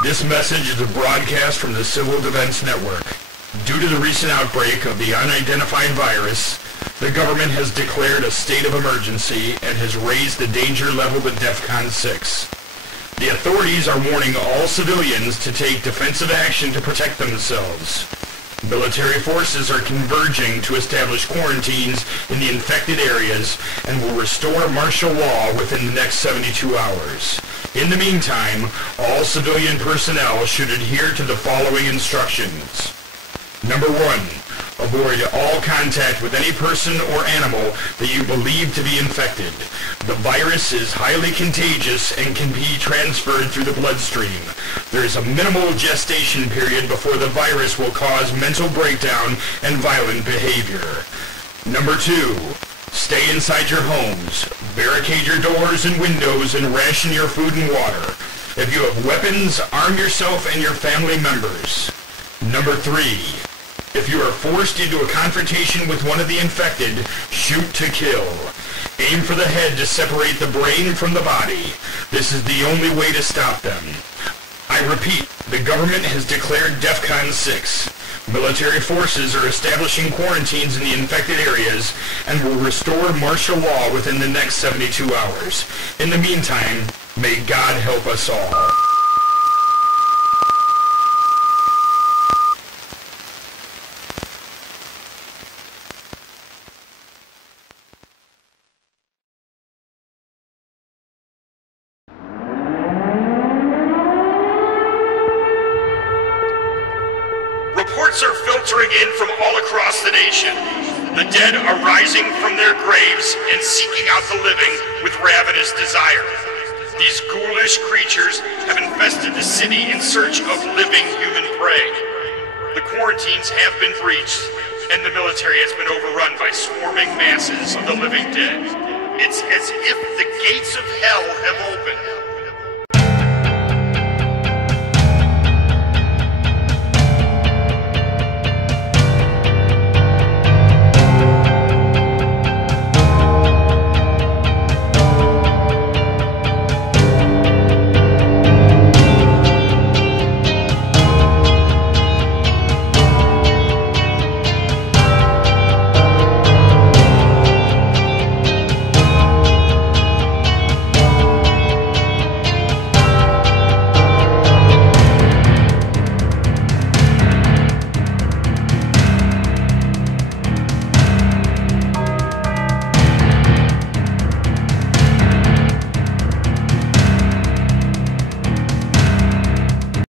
This message is a broadcast from the Civil Defense Network. Due to the recent outbreak of the unidentified virus, the government has declared a state of emergency and has raised the danger level to DEFCON 6. The authorities are warning all civilians to take defensive action to protect themselves. Military forces are converging to establish quarantines in the infected areas and will restore martial law within the next 72 hours. In the meantime, all civilian personnel should adhere to the following instructions. Number 1. Avoid all contact with any person or animal that you believe to be infected. The virus is highly contagious and can be transferred through the bloodstream. There is a minimal gestation period before the virus will cause mental breakdown and violent behavior. Number 2. Stay inside your homes. Barricade your doors and windows and ration your food and water. If you have weapons, arm yourself and your family members. Number 3. If you are forced into a confrontation with one of the infected, shoot to kill. Aim for the head to separate the brain from the body. This is the only way to stop them. I repeat, the government has declared DEFCON 6. Military forces are establishing quarantines in the infected areas and will restore martial law within the next 72 hours. In the meantime, may God help us all. Reports are filtering in from all across the nation. The dead are rising from their graves and seeking out the living with ravenous desire. These ghoulish creatures have infested the city in search of living human prey. The quarantines have been breached, and the military has been overrun by swarming masses of the living dead. It's as if the gates of hell have opened.